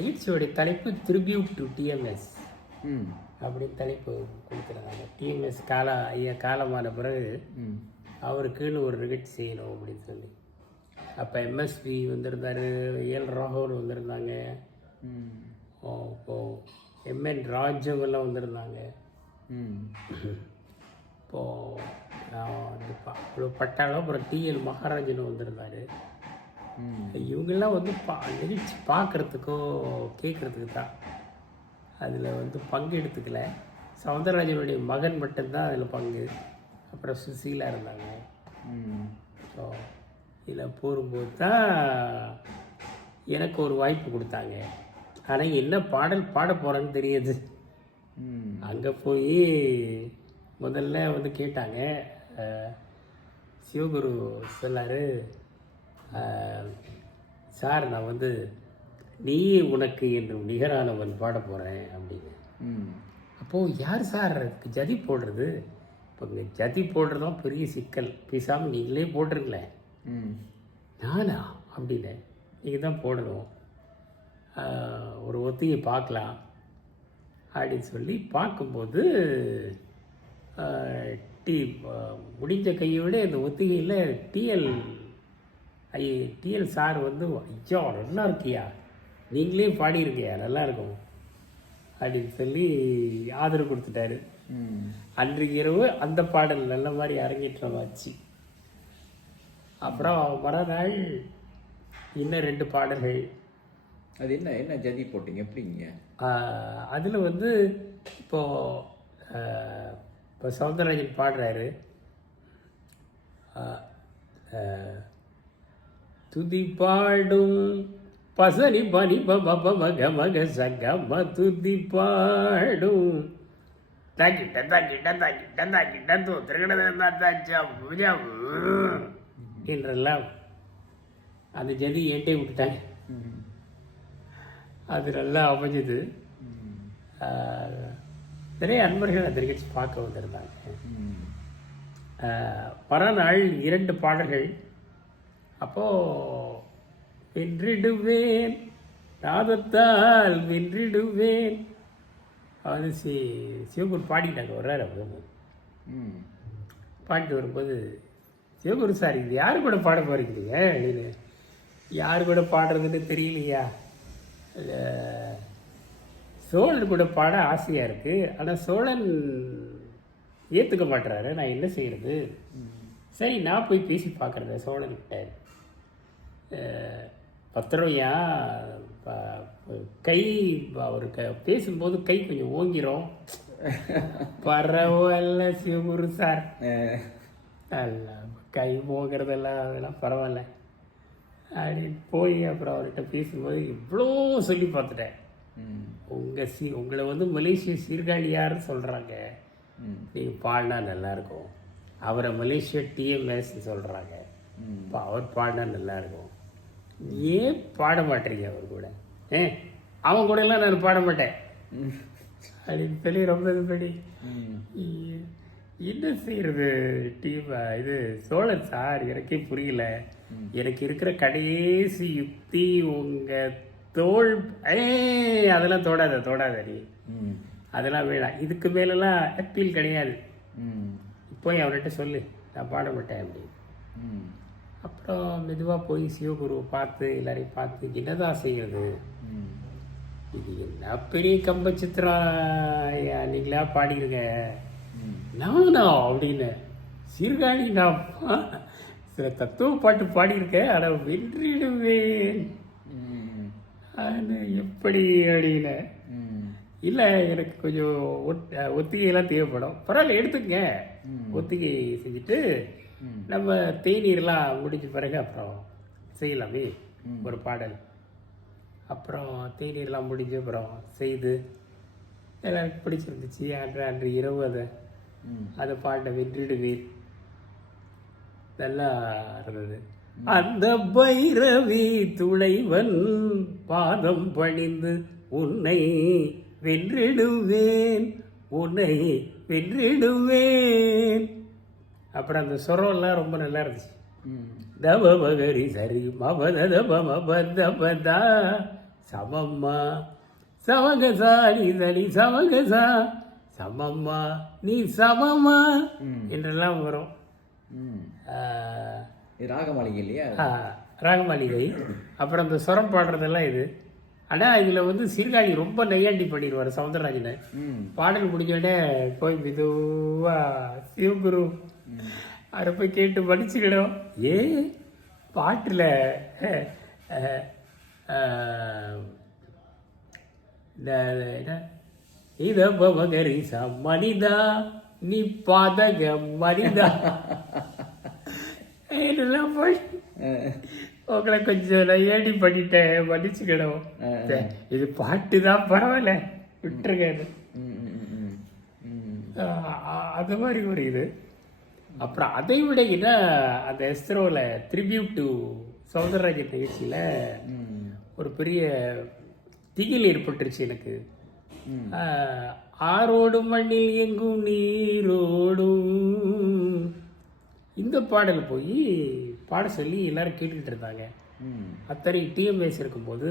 நிகழ்ச்சியோடைய தலைப்பு tribute to TMS அப்படின்னு தலைப்பு கொடுத்துருந்தாங்க. டிஎம்எஸ் ஐயா காலமான பிறகு அவருக்குன்னு ஒரு நிகழ்ச்சி செய்யணும் அப்படின்னு சொல்லி. அப்போ எம்எஸ்பி வந்திருந்தார், எல் ராகவன் வந்திருந்தாங்க, இப்போது எம்என் ராஜவெல்லாம் வந்திருந்தாங்க. இப்போது பட்டாளம், அப்புறம் டிஎல் மகாராஜன் வந்திருந்தார். இவங்கெல்லாம் வந்து நிகழ்ச்சி பார்க்குறதுக்கோ கேட்குறதுக்கு தான். அதில் வந்து பங்கு எடுத்துக்கல. சவுந்தரராஜனுடைய மகன் மட்டும்தான் அதில் பங்கு. அப்புறம் சுசீலா இருந்தாங்க. ஸோ இதில் போகும்போது தான் எனக்கு ஒரு வாய்ப்பு கொடுத்தாங்க. ஆனால் என்ன பாடல் பாட போகிறேன்னு தெரியுது. அங்கே போய் முதல்ல வந்து கேட்டாங்க. சிவகுரு சொன்னார், சார் நான் வந்து நீ உனக்கு என்று நிகரானவன் பாட போகிறேன் அப்படின்னு. அப்போது யார் சார் அதுக்கு ஜதி போடுறது? இப்போ இங்கே ஜதி போடுறதும் பெரிய சிக்கல். பேசாமல் நீங்களே போட்டுருங்களேன். நானா அப்படின்னு நீங்கள் தான் போடணும். ஒரு ஒத்திகை பார்க்கலாம் அப்படின்னு சொல்லி பார்க்கும்போது முடிஞ்ச கையை விட இந்த ஒத்திகையில் டிஎல் சார் வந்து ஐயோ நல்லா இருக்கியா, நீங்களே பாடியிருக்கியா, நல்லா இருக்கும் அப்படின்னு சொல்லி ஆதரவு கொடுத்துட்டாரு. அன்றைக்கு இரவு அந்த பாடல் நல்ல மாதிரி அரங்கேற்றமாச்சு. அப்புறம் மறுநாள் இன்னும் 2 பாடல்கள். அது என்ன என்ன ஜதி போட்டிங்க எப்படிங்க? அதில் வந்து இப்போ சௌந்தரராஜன் பாடுறாரு, துதி பாடும் பசனி பனி பப மக மக சகம துதி பாடும் தாக்கிட்ட தாக்கிட்ட தாக்கிட்ட தாக்கிட்ட திருக்கண என்றெல்லாம் அந்த ஜதி ஏட்டே விட்டுட்டாங்க. அது நல்லா அமைஞ்சது. நிறைய அன்பர்கள் அந்த நிகழ்ச்சி பார்க்க வந்திருந்தாங்க. மறுநாள் 2 பாடல்கள். அப்போது வென்றிடுவேன் நாதத்தால் வென்றிடுவேன் அது சிவகுரு பாடிட்டாங்க. வர்றாரு அவர் பாடிட்டு வரும்போது, சிவகுரு சார் இது யார் கூட பாட போகிறீங்க அப்படின்னு. யார் கூட பாடுறதுன்னு தெரியலையா, சோழன் கூட பாட ஆசையாக இருக்குது, ஆனால் சோழன் ஏற்றுக்க மாட்டுறாரு, நான் என்ன செய்கிறது? சரி நான் போய் பேசி பார்க்குறத சோழன்கிட்ட. பத்திரம்யா கை அவர் பேசும்போது கை கொஞ்சம் ஓங்கிரும். பரவாயில்ல சிவகுரு சார், அல்ல கை ஓங்கிறதெல்லாம் அதெல்லாம் பரவாயில்ல அப்படின்னு போய் அப்புறம் அவர்கிட்ட பேசும்போது இவ்வளோ சொல்லி பார்த்துட்டேன். உங்களை வந்து மலேசிய சீர்காழியார்னு சொல்கிறாங்க, நீங்கள் பாடினா நல்லாயிருக்கும். அவரை மலேசியா டிஎம்எஸ்ன்னு சொல்கிறாங்க, இப்போ அவர் பாடினா நல்லாயிருக்கும். ஏன் பாட மாட்டேறீங்க அவர் கூட? அவன் கூட எல்லாம் நான் பாட மாட்டேன் அப்படின்னு சொல்லி ரொம்ப இதுபடி என்ன செய்யறது இது சோழன் சார் எனக்கே புரியல. எனக்கு இருக்கிற கடைசி யுக்தி உங்கள் தோல் அதெல்லாம் தொடாத நீ, அதெல்லாம் வேணாம், இதுக்கு மேலெல்லாம் அப்பீல் கிடையாது, போய் அவர்கிட்ட சொல்லு நான் பாட மாட்டேன் அப்படின்னு. அப்புறம் மெதுவாக போய் சிவகுருவை பார்த்து எல்லாரையும் பார்த்து என்னதான் செய்கிறது, இது என்ன பெரிய கம்ப சித்திரம் நீங்களா பாடிருங்க, நானா அப்படின்னு சீர்காழி நான் சில தத்துவ பாட்டு பாடியிருக்கேன், ஆனால் வென்றிடுவேன் எப்படி அப்படின்னு. இல்லை எனக்கு கொஞ்சம் ஒத்திகையெல்லாம் தேவைப்படும், பரவாயில்ல எடுத்துக்கங்க, ஒத்திகை செஞ்சுட்டு நம்ம தேநீர்லாம் முடிஞ்ச பிறகு அப்புறம் செய்யலாமே ஒரு பாடல். அப்புறம் தேநீர்லாம் முடிஞ்ச அப்புறம் செய்து எல்லாருக்கும் பிடிச்சிருந்துச்சு. அன்று இரவு அதை பாட வென்றிடுவேன் நல்லா இருந்தது. அந்த பைரவி துளைவன் பாதம் பணிந்து உன்னை வென்றிடுவேன் உன்னை வென்றிடுவேன். அப்புறம் அந்த சொரம்லாம் ரொம்ப நல்லா இருந்துச்சு. தப மகரி சரி மபத மபதபதா சமம்மா சமகசா நீ தனி சமகசா சமம்மா நீ சமம்மா என்றெல்லாம் வரும். ம். இது ராகமாளிகை இல்லையா? ராகமாளிகை. அப்புறம் இந்த சுரம் பாடுறதெல்லாம் இது. ஆனால் இதில் வந்து சீர்காழி ரொம்ப நையாண்டி பண்ணிடுவார் சவுந்தரராஜனை. பாடல் முடிஞ்சோடனே போய் மெதுவா சிவகுரு அவரை போய் கேட்டு படிச்சுக்கிடும். பாட்டில் இத பவகரிசா மனிதா நீ பாதக மனிதா என்னெல்லாம் போய் உங்களை கொஞ்சம் நான் ஏடி பண்ணிட்டேன் மன்னிச்சுக்கிடும். இது பாட்டு தான் பரவாயில்ல விட்டுருங்க. அது மாதிரி ஒரு இது. அப்புறம் அதை விட என்ன அந்த எஸ்ரோவில் ட்ரிபியூட் டு சௌந்தரராஜன் நிகழ்ச்சியில் ஒரு பெரிய திகில் ஏற்பட்டுருச்சு எனக்கு. ஆரோடும் மண்ணில் எங்கும் நீரோடும் இந்த பாடல் போய் பாட சொல்லி எல்லாரும் கேட்டுக்கிட்டு இருந்தாங்க. அத்தனை டிஎம்எஸ் இருக்கும்போது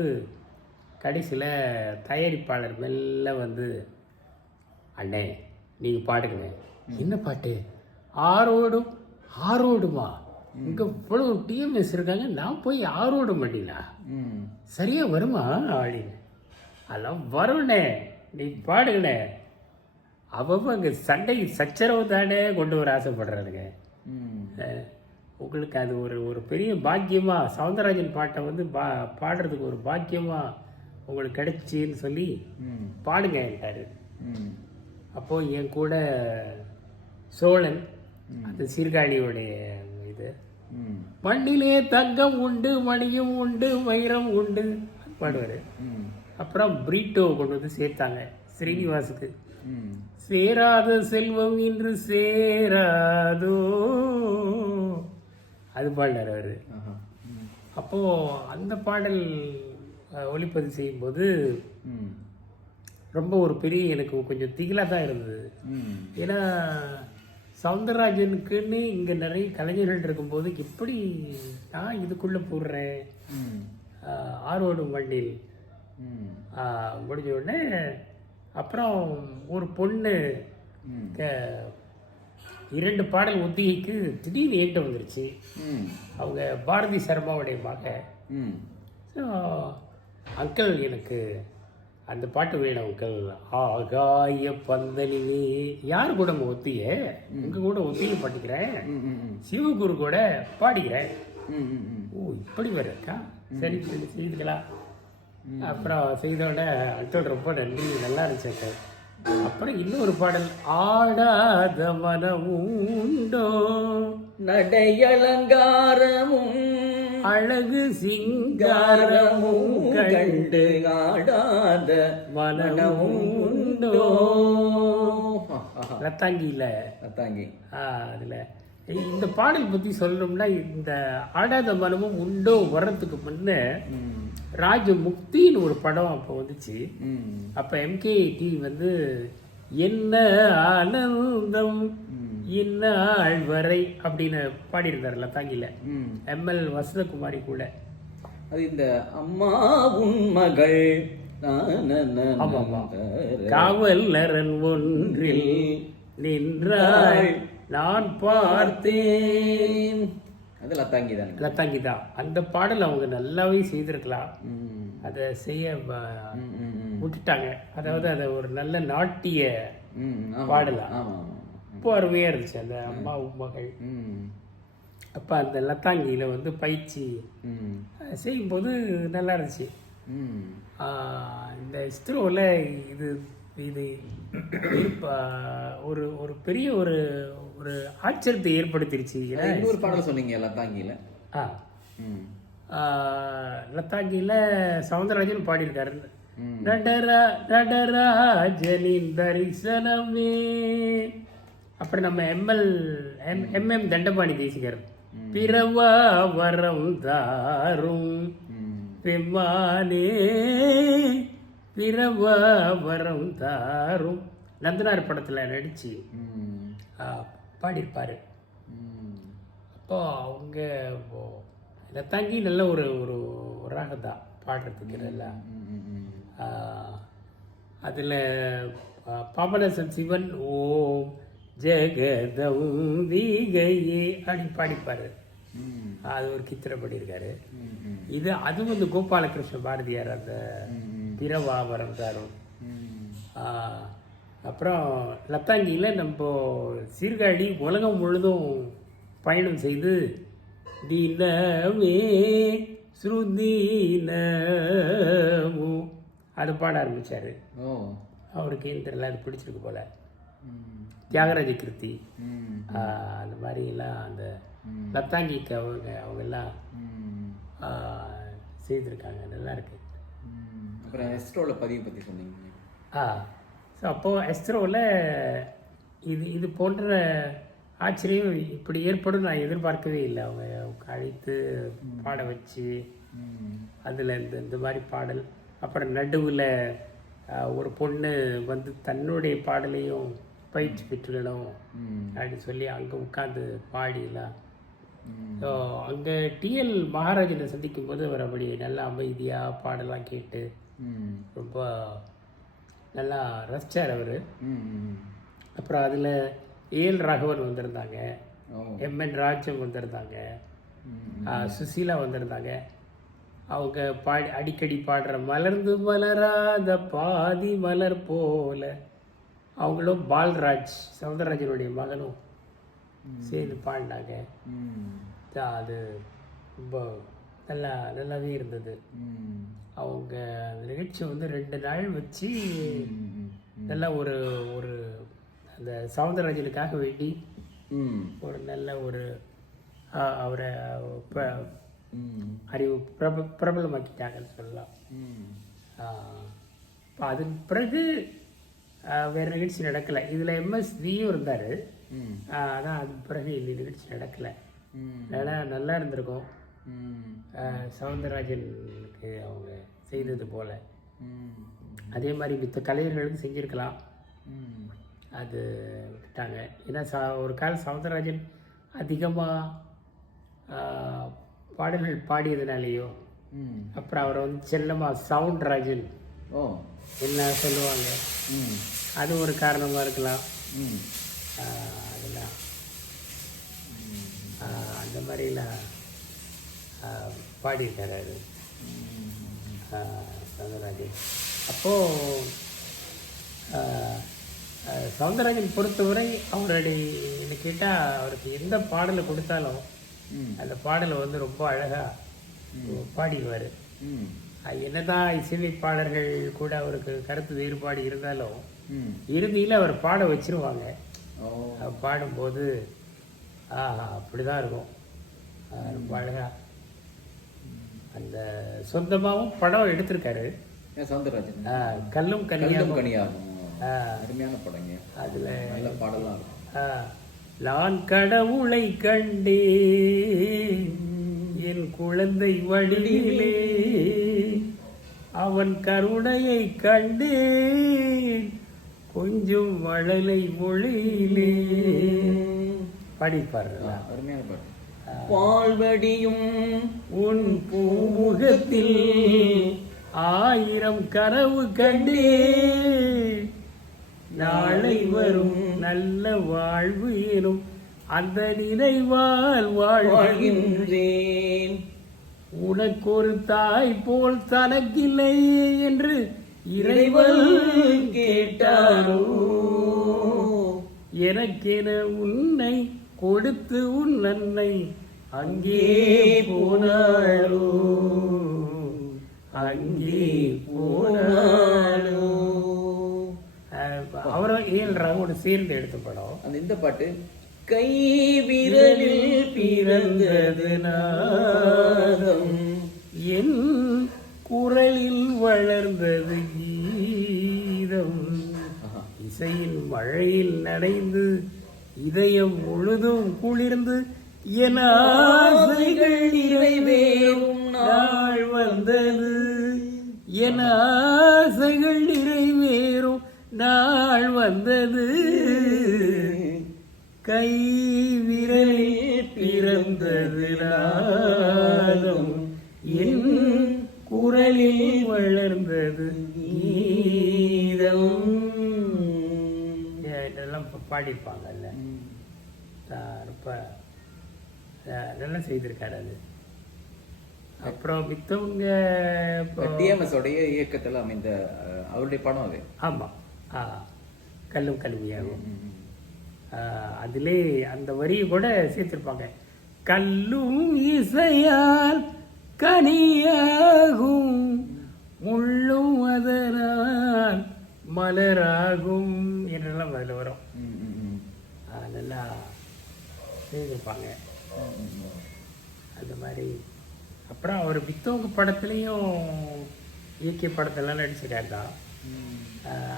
கடைசியில் தயாரிப்பாளர் மெல்ல வந்து, அண்ணே நீங்கள் பாடுங்க. என்ன பாட்டு? ஆரோடும். ஆரோடுமா? இங்கே இவ்வளோ டிஎம்எஸ் இருக்காங்க, நான் போய் ஆரோடும் பண்ணிங்களா? சரியா வருமா அப்படின்னு. அதெல்லாம் வரும்ண்ணே, நீ பாடுங்கண்ணே. அவங்க அங்கே சண்டை சச்சரவு தானே கொண்டு வர ஆசைப்படுறாருங்க. உங்களுக்கு அது ஒரு பெரிய பாக்கியமாக சவுந்தரராஜன் பாட்டை வந்து பாடுறதுக்கு ஒரு பாக்கியமாக உங்களுக்கு கிடைச்சின்னு சொல்லி பாடுங்க என்கிட்டாரு. அப்போது என் கூட சோழன் அந்த சீர்காழியோடைய இது, மண்ணிலே தங்கம் உண்டு மணியும் உண்டு வைரம் உண்டு பாடுவார். அப்புறம் பிரீட்டோ கொண்டு வந்து சேர்த்தாங்க ஸ்ரீனிவாசுக்கு. சேராத செல்வம் இன்று சேராதோ அது பாடினார் அவர். அப்போது அந்த பாடல் ஒளிப்பதிவு செய்யும்போது ரொம்ப ஒரு பெரிய எனக்கு கொஞ்சம் திகிலாக தான் இருந்தது. ஏன்னா சவுந்தரராஜனுக்குன்னு இங்கே நிறைய கலைஞர்கள் இருக்கும்போது எப்படி நான் இதுக்குள்ளே போடுறேன். ஆரோடும் வண்டில் முடிஞ்ச உடனே அப்புறம் ஒரு பொண்ணு 2 பாடல் ஒத்திகைக்கு திடீர்னு ஏற்றம் வந்துருச்சு. அவங்க பாரதி சர்மாவுடைய மக. ஸோ அங்கிள் எனக்கு அந்த பாட்டு வேணும் அங்கிள். ஆகாய பந்தலிலே யார் கூட ஒத்திய உங்க கூட ஒத்திகை பாட்டிக்கிறேன், சிவகுரு கூட பாடிக்கிறேன். ஓ இப்படி வேற இருக்கா, சரி சரி செய்துக்கலாம். அப்புறம் செய்தோட அங்கிள் ரொம்ப நன்றி, நல்லா இருந்துச்சு. அப்புறம் இன்னொரு பாடல், ஆடாத மனமும் உண்டோ நடையலங்காரமும் அழகு சிங்காரமும் கண்டு ஆடாத மனமும் உண்டோ. லத்தாங்கியில் லத்தாங்கி அதில் இந்த பாடல் பற்றி சொல்லணும்னா, இந்த ஆடாத மனமும் உண்டோ வர்றதுக்கு முன்ன ராஜமுக்தின்னு ஒரு படம் அப்போ வந்துச்சு. அப்போ MKT வந்து என்ன ஆனந்தம் இந்நாள் வரை அப்படின்னு பாடியிருந்தார் லத்தாங்கியில். ML வசந்தகுமாரி கூட. அது இந்த அம்மா உன் மகள் காவலரன் ஒன்றில் நின்றாள் நான் பார்த்தேன். அது லத்தாங்கி தான். லத்தாங்கி தான். அந்த பாடல் அவங்க நல்லாவே செய்திருக்கலாம், அதை செய்ய விட்டுட்டாங்க. அதாவது அதை ஒரு நல்ல நாட்டிய பாடலாம். இப்போ அருமையாக இருந்துச்சு அந்த அம்மா மகள். அப்போ அந்த லத்தாங்கியில் வந்து பயிற்சி செய்யும்போது நல்லா இருந்துச்சு. இந்த இஸ்ரோவில் இது இது ஒரு ஒரு பெரிய ஒரு ஒரு ஆச்சரியத்தை ஏற்படுத்திருச்சு. இன்னொரு பாடல் சொன்னீங்க லத்தாங்கியில். லத்தாங்கியில் சவுந்தரராஜன் பாடியிருக்காரு. நடராஜனின் தரிசனமே. அப்புறம் நம்ம MM தண்டபாணி தேசிகர் பிறவா வரம் தாரும் பெம்மானே பிறவா வரம் தாரும் நந்தனார் படத்தில் நடித்து பாடியிருப்பார். அப்போ அவங்க லத்தாங்கி நல்ல ஒரு ராகம் தான் பாடுறதுக்கு. நல்லா அதில் பாபநாசம் சிவன் ஓம் ஜெகதம்பிகையே அப்படின்னு பாடிப்பார். அது ஒரு கீர்த்தனை பண்ணியிருக்காரு. அது வந்து கோபாலகிருஷ்ண பாரதியார் அந்த பிரபாவரம் சாரும். அப்புறம் லத்தாங்கியில் நம்ம சீர்காழி உலகம் முழுதும் பயணம் செய்து தினமே ஸ்ருதினமு அது பாட ஆரம்பித்தார். அவருக்கு ஏன்னு தெரியல, அது பிடிச்சிருக்கு போல. தியாகராஜ கிருத்தி அந்த மாதிரிலாம் அந்த லத்தாங்கிக்கு அவங்கெல்லாம் செய்திருக்காங்க. நல்லா இருக்கு. அப்புறம் எஸ்ட்ரோவில் பதிவு பற்றி சொன்னீங்க. ஸோ அப்போது எஸ்ட்ரோவில் இது போன்ற ஆச்சரியம் இப்படி ஏற்படும் நான் எதிர்பார்க்கவே இல்லை. அவங்க அழைத்து பாட வச்சு அதில் இந்த மாதிரி பாடல், அப்புறம் நடுவில் ஒரு பொண்ணு வந்து தன்னுடைய பாடலையும் பயிற்சி பெற்றுக்கணும் அப்படின்னு சொல்லி அங்கே உட்காந்து பாடிலாம். ஸோ அங்கே டிஎல் மகாராஜனை சந்திக்கும் போது அவர் அப்படி நல்லா அமைதியாக பாடலாம் கேட்டு ரொம்ப நல்லா ரசித்தார் அவர். அப்புறம் அதில் ஏஎல் ராகவன் வந்திருந்தாங்க, எம்என் ராஜம் வந்திருந்தாங்க, சுசீலா வந்திருந்தாங்க. அவங்க அடிக்கடி பாடுற மலர்ந்து மலராத பாதி மலர் போல, அவங்களும் பால்ராஜ் சவுந்தரராஜனுடைய மகனும் சேர்ந்து பாடினாங்க. அது ரொம்ப நல்லாவே இருந்தது. அவங்க அந்த நிகழ்ச்சி வந்து 2 நாள் வச்சு நல்லா ஒரு அந்த சவுந்தரராஜனுக்காக வேண்டி ஒரு நல்ல ஒரு அவரை அறிவு பிரபலமாக்கிட்டாங்கன்னு சொல்லலாம். அதன் பிறகு வேறு நிகழ்ச்சி நடக்கலை. இதில் எம்எஸ்வியும் இருந்தார். ஆனால் அதுக்கு பிறகு இந்த நிகழ்ச்சி நடக்கலை. நல்லா இருந்திருக்கும். சவுந்தரராஜனுக்கு அவங்க செய்தது போல் அதே மாதிரி மித்த கலைஞர்களுக்கு செஞ்சுருக்கலாம். அது விட்டுட்டாங்க. ஏன்னா ஒரு காலம் சவுந்தரராஜன் அதிகமாக பாடல்கள் பாடியதுனாலேயோ, அப்புறம் அவரை வந்து செல்லமாக சவுண்ட்ராஜன் என்ன சொல்லுவாங்க, அது ஒரு காரணமாக இருக்கலாம். அதெல்லாம் அந்த மாதிரிலாம் பாடியிருக்காரு அது சவுந்தரராஜன். அப்போது சவுந்தரராஜன் பொறுத்தவரை அவருடைய என்ன கேட்டால் அவருக்கு எந்த பாடலை கொடுத்தாலும் அந்த பாடலை வந்து ரொம்ப அழகாக பாடிடுவார். என்னதான் இசையமைப்பாளர்கள் கூட அவருக்கு கருத்து வேறுபாடு இருந்தாலும் இறுதியில் அவர் பாட வச்சிருவாங்க. பாடும்போது அப்படிதான் இருக்கும். ரொம்ப அழகா அந்த சொந்தமாகவும் படம் எடுத்திருக்காரு சவுந்தரராஜன். கல்லும் கனியாகும் அருமையான படங்க. அதுல நல்ல பாடலாம். நான் கடவுளை கண்டேன் என் குழந்தை வடிவிலே, அவன் கருணையை கண்டேன் கொஞ்சம் மழலை மொழியிலே படிப்பார். அருமையான பாட்டு. பால்வடியும் உன் பூமுகத்தில் 1000 கனவு கண்டேன், நாளை வரும் நல்ல வாழ்வு எனும் அந்த நினைவால் வாழ்கின்றேன். உனக்கு ஒரு தாய் போல் தனக்கில்லை என்று இறைவன் கேட்டாரோ, எனக்கென உன்னை கொடுத்து உன் அன்னை அங்கே போனாளோ, அங்கே போனாளோ. அவரும் ஏஎல் ராகவோட சேர்ந்து எடுத்த படம் அந்த இந்த பாட்டு. கை விரலில் பிறந்தது நாதம், என் குரலில் வளர்ந்தது கீதம், இசையின் மழையில் நனைந்து இதயம் முழுதும் குளிர்ந்து என் ஆசைகள் நிறைவேறும் நாள் வந்தது, என் ஆசைகள் நிறைவேறும் நாள் வந்தது, கை விரலில் பிறந்தது நாதம், என் குரலில் வளர்ந்தது கீதம். இதெல்லாம் பாடியிருப்பாங்கல்ல. ரொம்ப நல்லா செய்திருக்காரு அது. அப்புறம் மித்தவங்க டிஎம்எஸ் உடைய இயக்கத்தில் அமைந்த அவருடைய படம் அது. ஆமாம், கல்லும் கல்வியாகும். அதிலே அந்த வரியை கூட சேர்த்திருப்பாங்க. கல்லும் இசையால் கனியாகும், முள்ளும் அதனால் மலராகும் என்றெல்லாம் அதில் வரும். நல்லா செய்திருப்பாங்க அந்த மாதிரி. அப்புறம் அவர் மித்தவங்க படத்துலேயும் இயக்கிய படத்தெல்லாம் நடிச்சிருக்காரு தான்.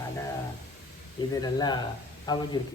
ஆனால் இது நல்லா அமைஞ்சிருக்கு.